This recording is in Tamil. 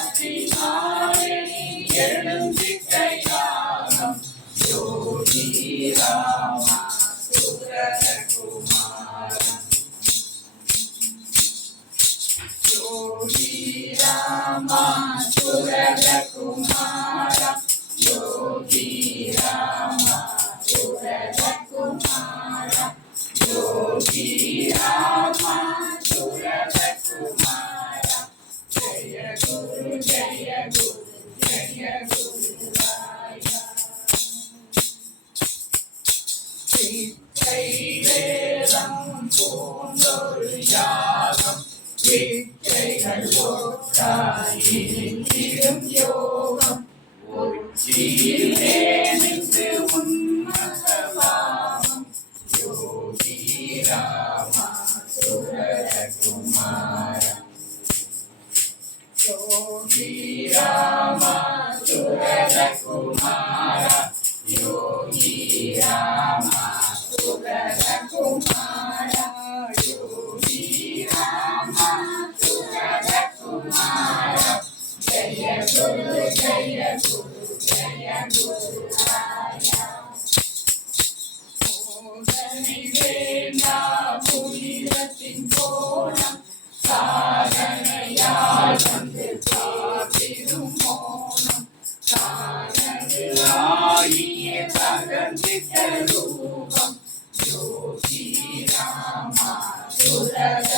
நாமத்தினாலே எழுந்திக்கையானம் யோகி ராமா சுரகுமாரம் யோகி ராமா சுரகுமாரம் யோகி ராமா சுரகுமாரம் யோகி ராமா சுரகுமாரம் ஜய குரு ஜய குரு ஜய குரு ராயா வித்தை வேதம் பூண்டொரு யாகம் வித்தைகள் ஒத்தாயிருந்திடும் யோகம் உச்சியிலே நின்று உன்னத பாவம் யோகி ராமா சுரகுமாரம் யோகி ராமா சுரகுமாரம் யோகி ராமா சுரகுமாரம் யோகி ராமா சுரகுமாரம் ஜய குரு ஜய குரு ஜய குரு ராயா சோதனை வேண்டா புனிதத்தின் கோணம் சாதனையால் வந்து காத்திடும் மோனம் தானது ஆகிய தகர்ந்திட்ட ரூபம் யோகி ராமா சுரகுமாரம்